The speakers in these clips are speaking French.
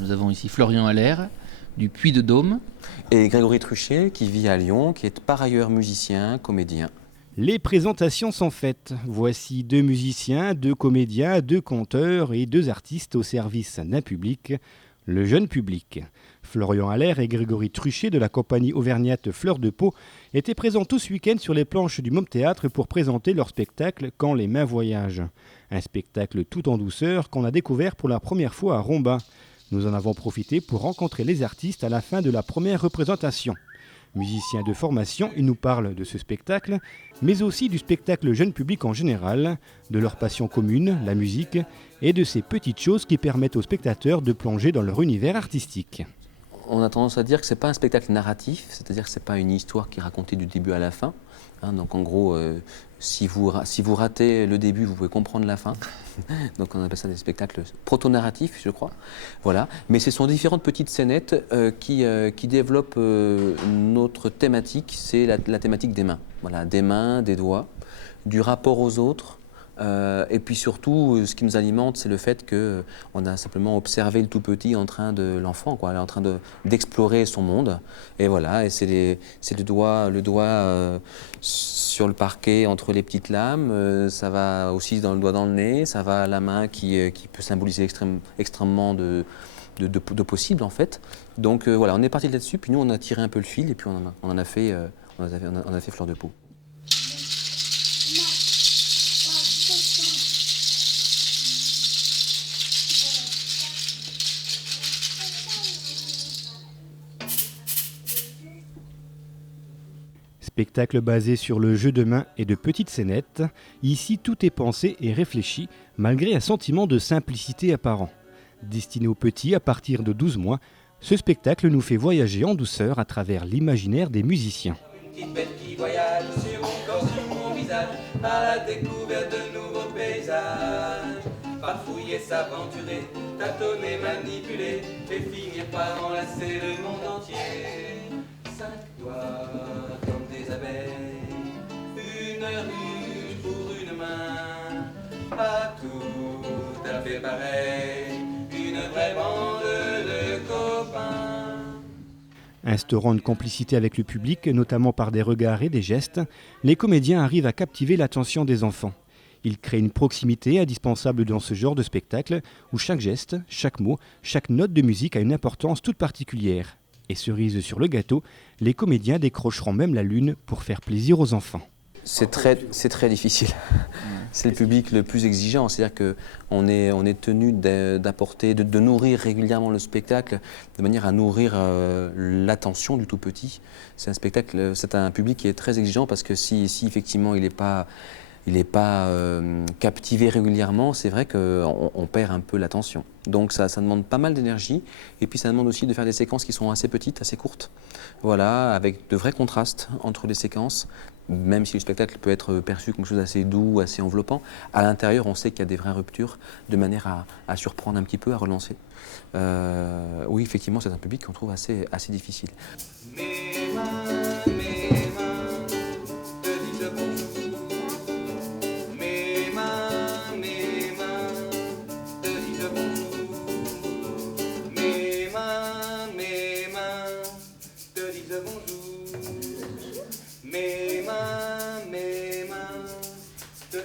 Nous avons ici Florian Allaire, du Puy-de-Dôme. Et Grégory Truchet, qui vit à Lyon, qui est par ailleurs musicien, comédien. Les présentations sont faites. Voici 2 musiciens, 2 comédiens, 2 conteurs et 2 artistes au service d'un public, le jeune public. Florian Allaire et Grégory Truchet de la compagnie auvergnate Fleur de Pau étaient présents tout ce week-end sur les planches du Môme Théâtre pour présenter leur spectacle Quand les mains voyagent. Un spectacle tout en douceur qu'on a découvert pour la première fois à Rombin. Nous en avons profité pour rencontrer les artistes à la fin de la première représentation. Musiciens de formation, ils nous parlent de ce spectacle, mais aussi du spectacle jeune public en général, de leur passion commune, la musique, et de ces petites choses qui permettent aux spectateurs de plonger dans leur univers artistique. On a tendance à dire que ce n'est pas un spectacle narratif, c'est-à-dire que ce n'est pas une histoire qui est racontée du début à la fin. Donc en gros, si vous ratez le début, vous pouvez comprendre la fin. Donc on appelle ça des spectacles proto-narratifs, je crois. Voilà. Mais ce sont différentes petites scénettes qui développent notre thématique, c'est la thématique des mains. Voilà, des mains, des doigts, du rapport aux autres. Et puis surtout, ce qui nous alimente, c'est le fait qu'on a simplement observé le tout petit l'enfant, quoi, en train d'explorer son monde. Et voilà, et c'est le doigt sur le parquet entre les petites lames, ça va aussi dans le doigt dans le nez, ça va à la main qui peut symboliser extrêmement de possible en fait. Donc voilà, on est parti là-dessus, puis nous on a tiré un peu le fil et puis on en a fait Fleur de Pau. Spectacle basé sur le jeu de main et de petites scénettes, ici tout est pensé et réfléchi malgré un sentiment de simplicité apparent. Destiné aux petits à partir de 12 mois, ce spectacle nous fait voyager en douceur à travers l'imaginaire des musiciens. Une petite bête qui voyage sur mon corps, sur mon visage, à la découverte de nouveaux paysages. Farfouiller, s'aventurer, tâtonner, manipuler, et finir par enlacer le monde entier. 5 doigts comme des abeilles, une ruche pour une main, pas tout à fait pareil, une vraie bande de copains. Instaurant une complicité avec le public, notamment par des regards et des gestes, les comédiens arrivent à captiver l'attention des enfants. Ils créent une proximité indispensable dans ce genre de spectacle où chaque geste, chaque mot, chaque note de musique a une importance toute particulière. Et cerise sur le gâteau, les comédiens décrocheront même la lune pour faire plaisir aux enfants. C'est très difficile. C'est le public le plus exigeant, c'est-à-dire qu'on est tenu d'apporter, de nourrir régulièrement le spectacle de manière à nourrir l'attention du tout petit. C'est un public qui est très exigeant parce que si effectivement il n'est pas captivé régulièrement, c'est vrai qu'on perd un peu l'attention. Donc ça demande pas mal d'énergie et puis ça demande aussi de faire des séquences qui sont assez petites, assez courtes. Voilà, avec de vrais contrastes entre les séquences, même si le spectacle peut être perçu comme quelque chose d'assez doux, assez enveloppant, à l'intérieur on sait qu'il y a des vraies ruptures de manière à surprendre un petit peu, à relancer. Oui, effectivement, c'est un public qu'on trouve assez difficile. Mes mains te disent bonjour. Mes mains te disent bonjour. Mes mains te disent bonjour. Mes mains te...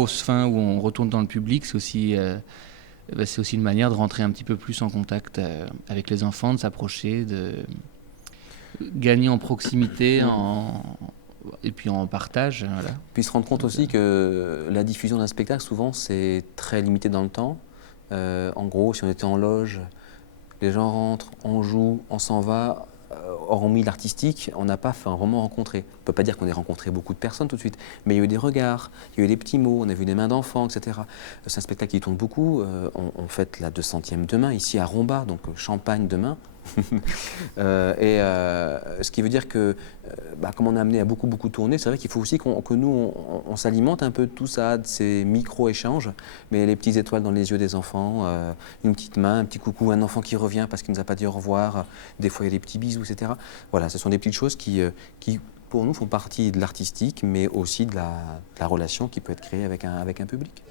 fausse fin où on retourne dans le public, c'est aussi une manière de rentrer un petit peu plus en contact avec les enfants, de s'approcher, de gagner en proximité et puis en partage. Voilà. Puis se rendre compte aussi que la diffusion d'un spectacle, souvent, c'est très limité dans le temps. En gros, si on était en loge, les gens rentrent, on joue, on s'en va. Hormis l'artistique, on n'a pas vraiment rencontré. On ne peut pas dire qu'on ait rencontré beaucoup de personnes tout de suite, mais il y a eu des regards, il y a eu des petits mots, on a vu des mains d'enfants, etc. C'est un spectacle qui tourne beaucoup. On fête la 200e demain, ici à Romba, donc Champagne demain. Ce qui veut dire que, comme on est amené à beaucoup tourner, c'est vrai qu'il faut aussi que nous, on s'alimente un peu de tout ça, de ces micro-échanges, mais les petites étoiles dans les yeux des enfants, une petite main, un petit coucou, un enfant qui revient parce qu'il ne nous a pas dit au revoir, des fois il y a des petits bisous, etc. Voilà, ce sont des petites choses qui pour nous, font partie de l'artistique, mais aussi de la relation qui peut être créée avec un public.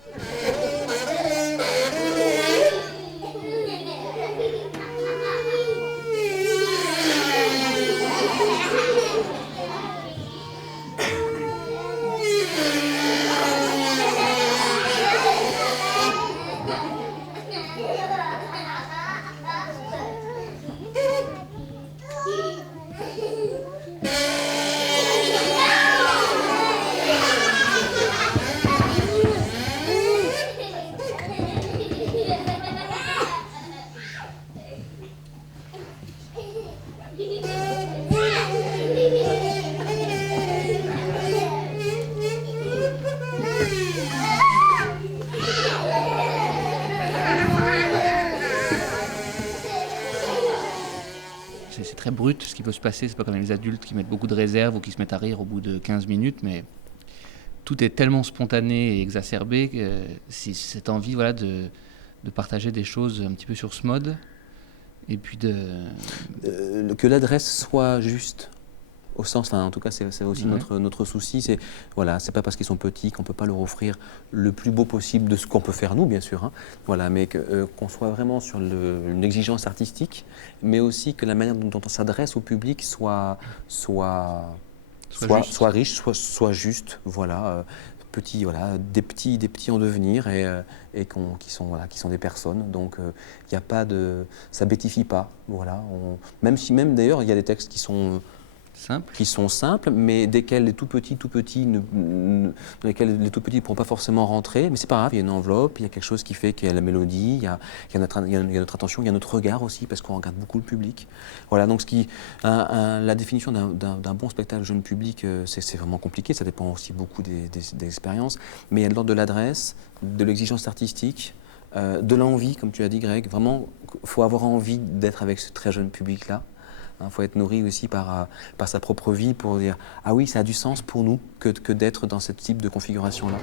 C'est très brut ce qui peut se passer, c'est pas comme les adultes qui mettent beaucoup de réserve ou qui se mettent à rire au bout de 15 minutes, mais tout est tellement spontané et exacerbé que c'est cette envie de partager des choses un petit peu sur ce mode, et puis que l'adresse soit juste. Au sens, en tout cas, c'est aussi notre souci. C'est pas parce qu'ils sont petits qu'on ne peut pas leur offrir le plus beau possible de ce qu'on peut faire nous, bien sûr. Hein. Voilà, mais qu'on soit vraiment sur une exigence artistique, mais aussi que la manière dont on s'adresse au public soit riche, soit juste. Voilà, petits, des petits en devenir et qui sont des personnes. Donc, il n'y a pas ça bêtifie pas. Voilà, même d'ailleurs, il y a des textes qui sont simples, mais desquels les tout petits dans lesquels les tout petits ne pourront pas forcément rentrer, mais c'est pas grave, il y a une enveloppe, il y a quelque chose qui fait qu'il y a la mélodie, il y a notre attention, il y a notre regard aussi, parce qu'on regarde beaucoup le public. Voilà, donc la définition d'un bon spectacle jeune public, c'est vraiment compliqué, ça dépend aussi beaucoup des expériences, mais il y a de l'ordre de l'adresse, de l'exigence artistique, de l'envie, comme tu as dit Greg, vraiment, il faut avoir envie d'être avec ce très jeune public-là. Il faut être nourri aussi par sa propre vie pour dire « Ah oui, ça a du sens pour nous que d'être dans ce type de configuration-là. »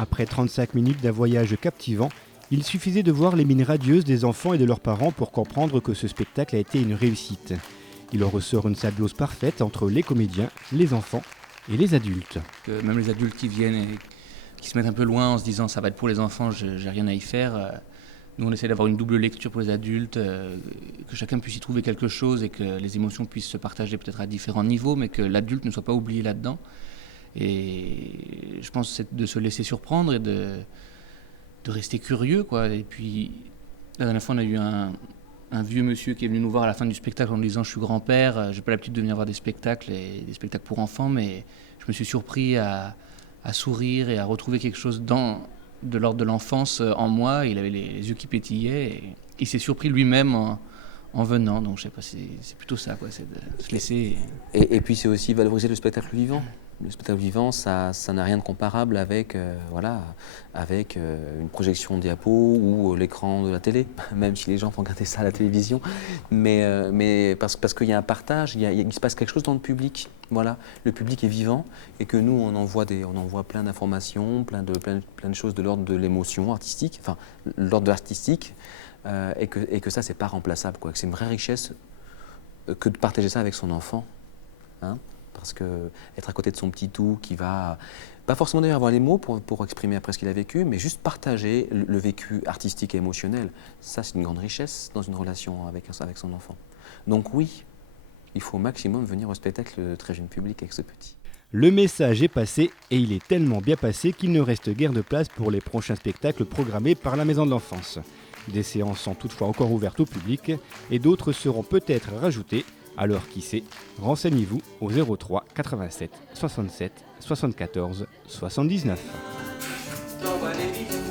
Après 35 minutes d'un voyage captivant, il suffisait de voir les mines radieuses des enfants et de leurs parents pour comprendre que ce spectacle a été une réussite. Il en ressort une symbiose parfaite entre les comédiens, les enfants et les adultes. Même les adultes qui viennent et qui se mettent un peu loin en se disant ça va être pour les enfants, j'ai rien à y faire. Nous on essaie d'avoir une double lecture pour les adultes, que chacun puisse y trouver quelque chose et que les émotions puissent se partager peut-être à différents niveaux, mais que l'adulte ne soit pas oublié là-dedans. Et je pense que c'est de se laisser surprendre et de rester curieux, quoi. Et puis, la dernière fois, on a eu un vieux monsieur qui est venu nous voir à la fin du spectacle en nous disant « Je suis grand-père, j'ai pas l'habitude de venir voir des spectacles pour enfants, mais je me suis surpris à sourire et à retrouver quelque chose de l'ordre de l'enfance en moi. Il avait les yeux qui pétillaient et il s'est surpris lui-même en venant. Donc, je sais pas, c'est plutôt ça, quoi, c'est de se laisser... Et puis, c'est aussi valoriser le spectacle vivant. Le spectacle vivant, ça n'a rien de comparable avec une projection diapo ou l'écran de la télé, même si les gens font regarder ça à la télévision. Mais parce qu'il y a un partage, il se passe quelque chose dans le public. Voilà, le public est vivant et que nous, on envoie plein d'informations, plein de choses de l'ordre de l'émotion artistique, enfin, l'ordre de l'artistique. et que ça, c'est pas remplaçable, quoi. Que c'est une vraie richesse que de partager ça avec son enfant. Hein, parce que être à côté de son petit tout qui va, pas forcément d'ailleurs avoir les mots pour exprimer après ce qu'il a vécu, mais juste partager le vécu artistique et émotionnel, ça c'est une grande richesse dans une relation avec son enfant. Donc oui, il faut au maximum venir au spectacle très jeune public avec ce petit. Le message est passé et il est tellement bien passé qu'il ne reste guère de place pour les prochains spectacles programmés par la Maison de l'Enfance. Des séances sont toutefois encore ouvertes au public et d'autres seront peut-être rajoutées. Alors qui sait, renseignez-vous au 03 87 67 74 79. T'envoies les bisous